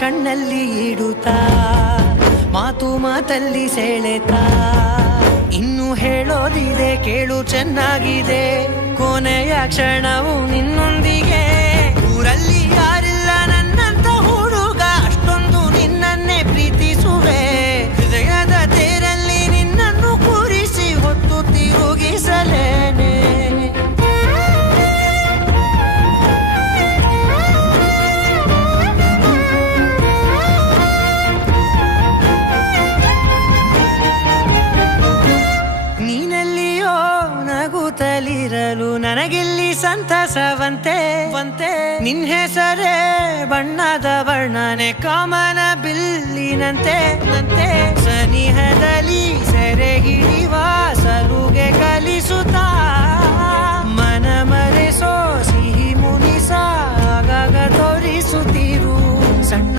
ಕಣ್ಣಲ್ಲಿ ಇಡುತ್ತಾ ಮಾತು ಮಾತಲ್ಲಿ ಸೆಳೆತಾ ಇನ್ನು ಹೇಳೋದಿದೆ ಕೇಳು ಚೆನ್ನಾಗಿದೆ ಕೊನೆಯ ಕ್ಷಣವು ನಿನ್ನೊಂದಿಗೆ ಊರಲ್ಲಿ ಯಾರಿಲ್ಲ ನನ್ನಂತ ಹುಡುಗ ಅಷ್ಟೊಂದು ನಿನ್ನನ್ನೇ ಪ್ರೀತಿಸುವೆ ಹೃದಯದ ತೇರಲ್ಲಿ ನಿನ್ನನ್ನು ಕೂರಿಸಿ ಹೊತ್ತು ತಿರುಗಿಸಲೇನೆ ನಗುತ್ತಲಿರಲು ನನಗಿಲ್ಲಿ ಸಂತಸವಂತೆ ನಿನ್ ಹೆಸರೇ ಬಣ್ಣದ ವರ್ಣನೆ ಕಾಮನ ಬಿಲ್ಲಿನಂತೆ ಸನಿಹದಲ್ಲಿ ಸೆರೆ ಹಿಡಿಯುವ ಸಲುಗೆ ಕಲಿಸುತ್ತಾ